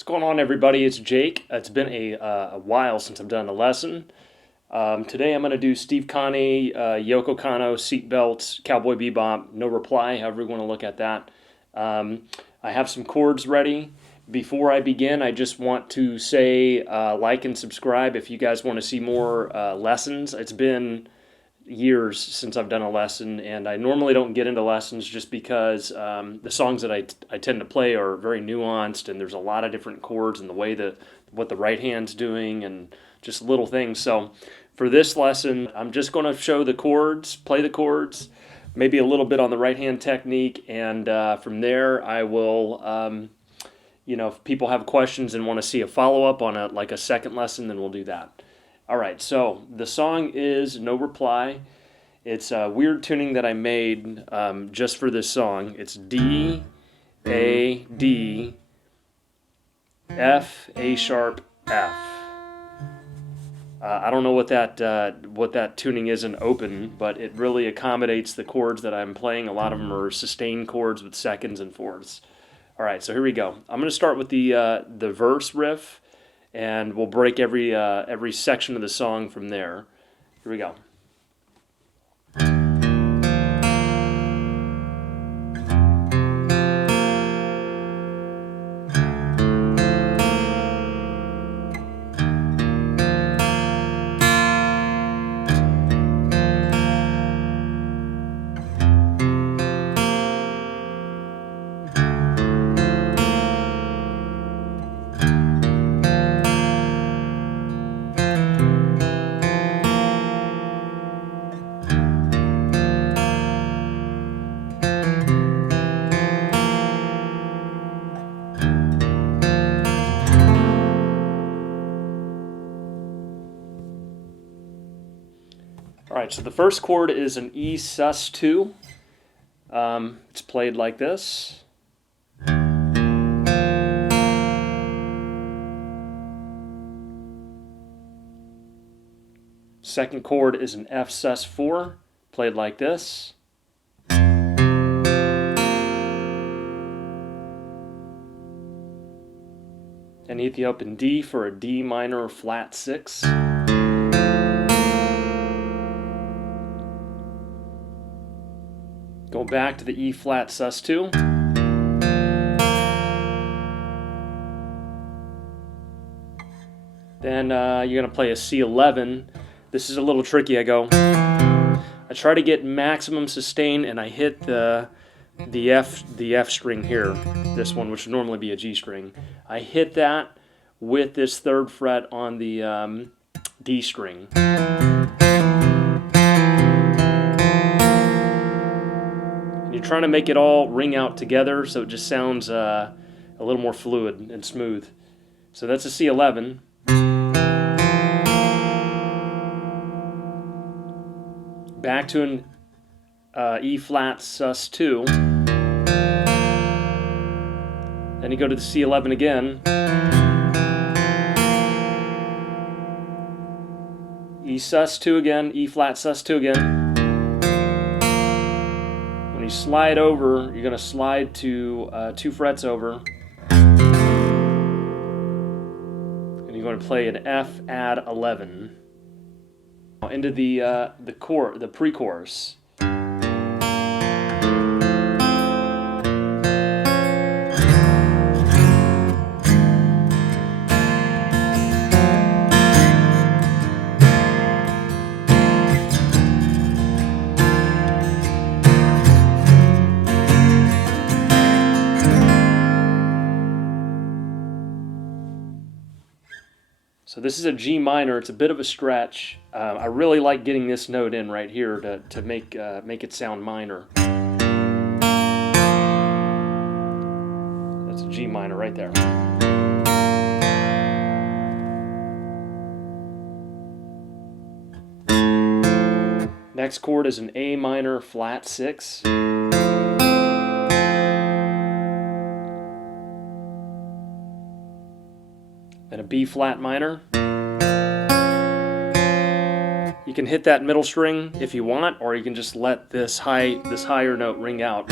What's going on, everybody? It's Jake. It's been a while since I've done a lesson. Today I'm going to do Steve Conte, Yoko Kanno, Seatbelts, Cowboy Bebop, No Reply, however you want to look at that. I have some chords ready. Before I begin, I just want to say like and subscribe if you guys want to see more lessons. It's been years since I've done a lesson, and I normally don't get into lessons just because the songs that I tend to play are very nuanced, and there's a lot of different chords and the way that what the right hand's doing and just little things. So for this lesson, I'm just going to show the chords, play the chords, maybe a little bit on the right hand technique, and from there I will if people have questions and want to see a follow-up on a second lesson, then we'll do that. All right, so the song is No Reply. It's a weird tuning that I made just for this song. It's D, A, D, F, A sharp, F. I don't know what that tuning is in open, but it really accommodates the chords that I'm playing. A lot of them are sustained chords with seconds and fourths. All right, so here we go. I'm going to start with the verse riff, and we'll break every section of the song from there. Here we go. All right, so the first chord is an E sus2. It's played like this. Second chord is an F sus4, played like this. An Ethiopian D for a D minor flat 6. Go back to the E flat sus2. Then you're going to play a C11. This is a little tricky. I try to get maximum sustain, and I hit the F string here, this one, which would normally be a G string. I hit that with this third fret on the D string. You're trying to make it all ring out together so it just sounds a little more fluid and smooth. So that's a C11. Back to an E flat sus2. Then you go to the C11 again. E sus2 again, E flat sus2 again. When you slide over, you're going to slide to 2 frets over, and you're going to play an F add 11. Now into the pre-chorus. So this is a G minor. It's a bit of a stretch. I really like getting this note in right here to make it sound minor. That's a G minor right there. Next chord is an A minor flat 6. Then a B flat minor. You can hit that middle string if you want, or you can just let this higher note ring out.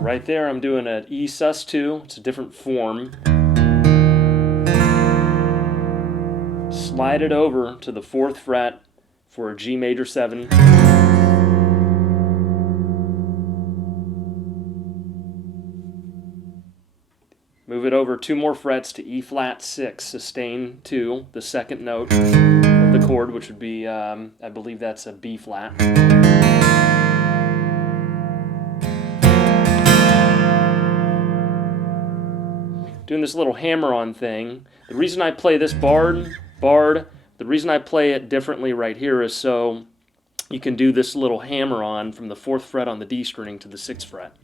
So right there I'm doing an E sus2, it's a different form. Slide it over to the 4th fret for a G major 7. Move it over 2 more frets to E flat 6, sustain 2, the 2nd note of the chord, which would be, I believe that's a B flat. Doing this little hammer-on thing. The reason I play this barred, the reason I play it differently right here is so you can do this little hammer-on from the 4th fret on the D string to the 6th fret.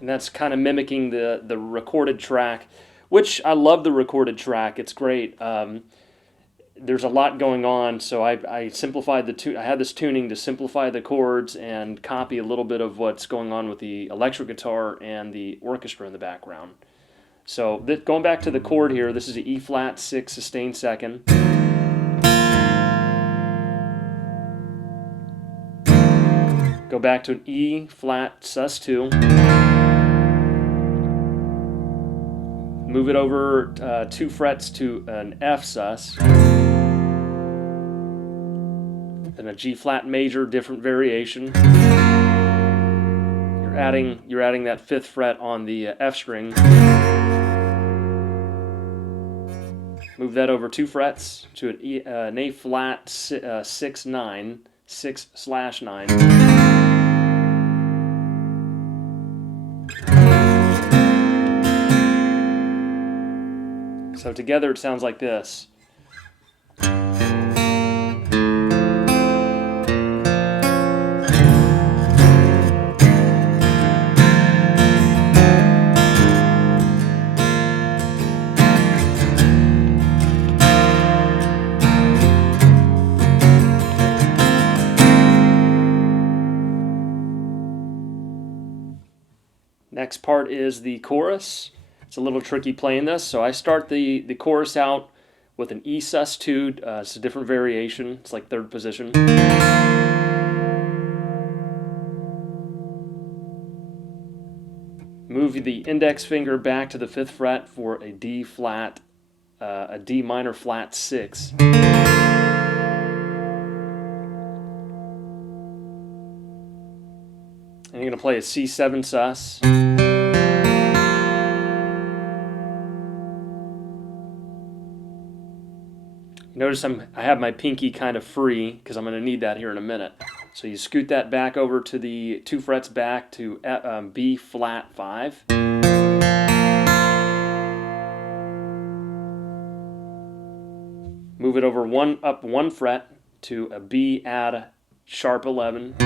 And that's kind of mimicking the recorded track, which I love the recorded track. It's great. There's a lot going on, so I simplified I had this tuning to simplify the chords and copy a little bit of what's going on with the electric guitar and the orchestra in the background. So going back to the chord here, this is an E flat 6 sustained 2nd. Go back to an E flat sus2. Move it over 2 frets to an F sus. Then a G flat major, different variation. You're adding that 5th fret on the F string. Move that over 2 frets to an A flat 6/9, 6/9. So together it sounds like this. Next part is the chorus. It's a little tricky playing this, so I start the chorus out with an E sus2. It's a different variation. It's like 3rd position. Move the index finger back to the 5th fret for a D flat, a D minor flat 6. And you're going to play a C7 sus. Notice I have my pinky kind of free because I'm going to need that here in a minute. So you scoot that back over to the 2 frets back to B flat 5. Move it over up 1 fret to a B add sharp 11.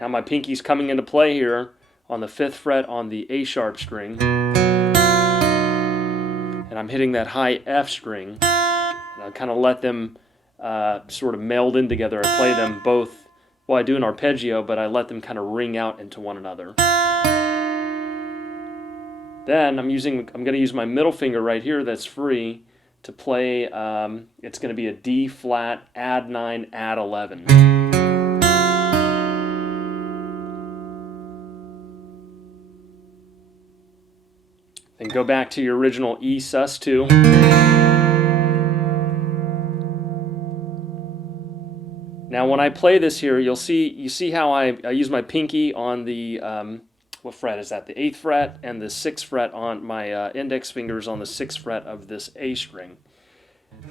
Now my pinky's coming into play here on the 5th fret on the A sharp string. And I'm hitting that high F string. And I kind of let them sort of meld in together. I play them both, well, I do an arpeggio, but I let them kind of ring out into one another. Then I'm going to use my middle finger right here that's free to play, it's going to be a D flat, add 9, add 11. Then go back to your original E sus2. Now when I play this here, you see how I use my pinky on the, what fret is that? The 8th fret and the 6th fret on my index fingers on the 6th fret of this A string.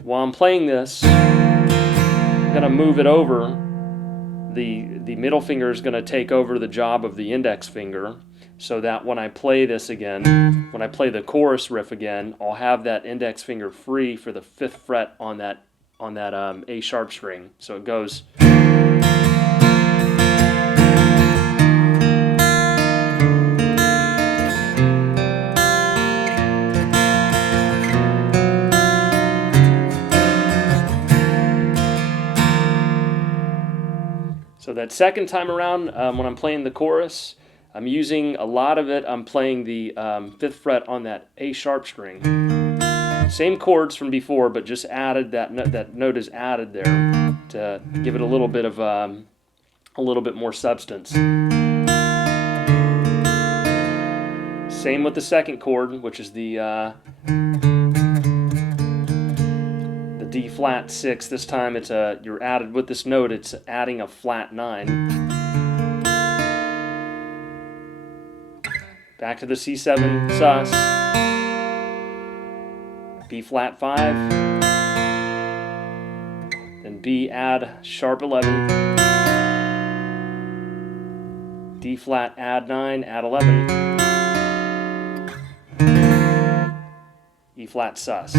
While I'm playing this, I'm going to move it over. The middle finger is going to take over the job of the index finger, so that when I play this again, when I play the chorus riff again, I'll have that index finger free for the 5th fret on that A sharp string. So it goes. So that second time around, when I'm playing the chorus, I'm using a lot of it. I'm playing the 5th fret on that A sharp string. Same chords from before, but just added that note is added there to give it a little bit of a little bit more substance. Same with the second chord, which is the D flat 6. This time it's you're added with this note. It's adding a flat 9. Back to the C7 sus, B flat 5, then B add sharp 11, D flat add 9, add 11, E flat sus.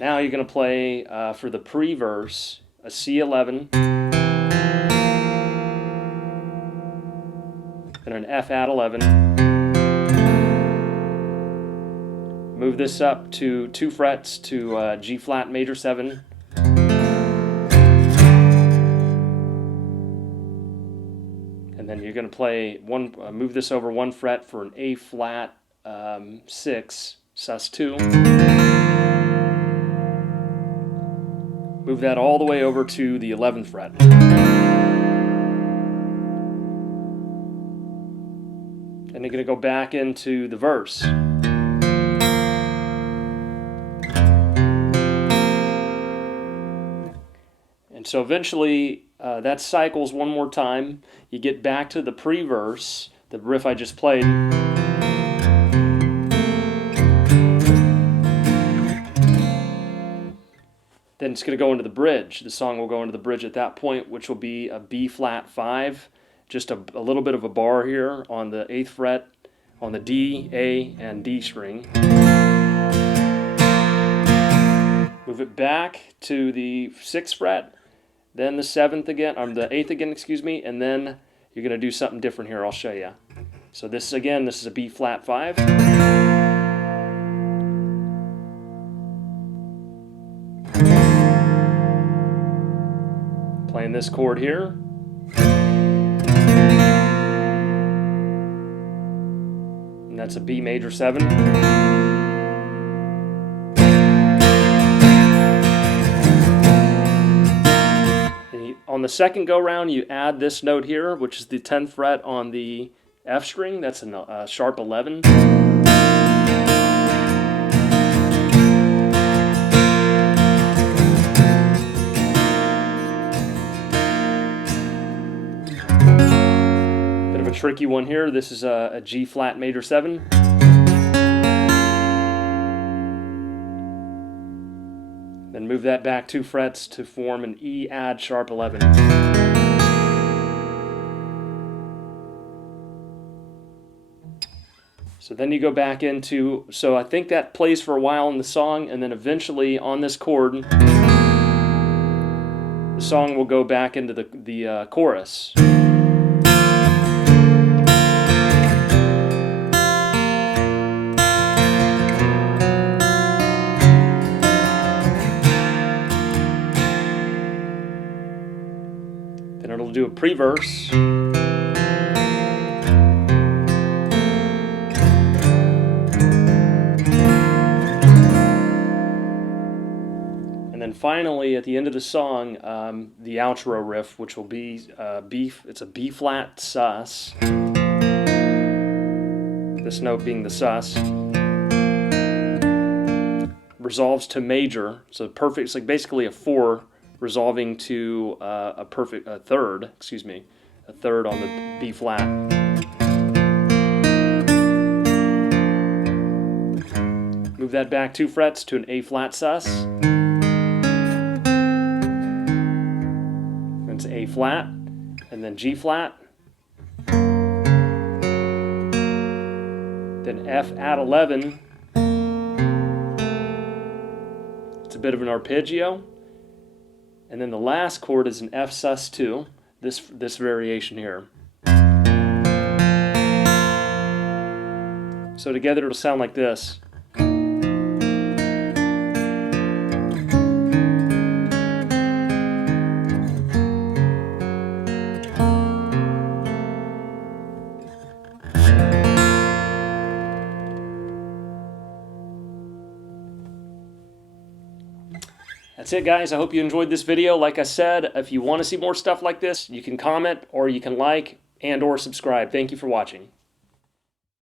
Now you're going to play for the pre-verse a C11, and an F add 11. Move this up to 2 frets to G flat major 7. And then you're going to play move this over 1 fret for an A flat 6 sus 2. Move that all the way over to the 11th fret. And you're going to go back into the verse. And so eventually that cycles one more time. You get back to the pre-verse, the riff I just played. Then it's going to go into the bridge. The song will go into the bridge at that point, which will be a B flat 5. Just a little bit of a bar here on the 8th fret, on the D, A, and D string. Move it back to the 6th fret, then the 7th again, or the 8th again, excuse me, and then you're going to do something different here. I'll show you. So this is a B flat 5. Playing this chord here. And that's a B major 7. And on the second go round, you add this note here, which is the 10th fret on the F string. That's a sharp 11. Tricky one here. This is a G flat major 7. Then move that back 2 frets to form an E add sharp 11. So then you go back into, so I think that plays for a while in the song, and then eventually on this chord the song will go back into the chorus. Then it'll do a pre-verse. And then finally, at the end of the song, the outro riff, which will be it's a B flat sus. This note being the sus. Resolves to major, so perfect. It's like basically a 4. Resolving to a third on the B flat. Move that back 2 frets to an A flat sus. Then it's A flat, and then G flat. Then F add 11. It's a bit of an arpeggio. And then the last chord is an F sus 2, this variation here. So together it'll sound like this. That's it, guys. I hope you enjoyed this video. Like I said, if you want to see more stuff like this, you can comment or you can like and or subscribe. Thank you for watching.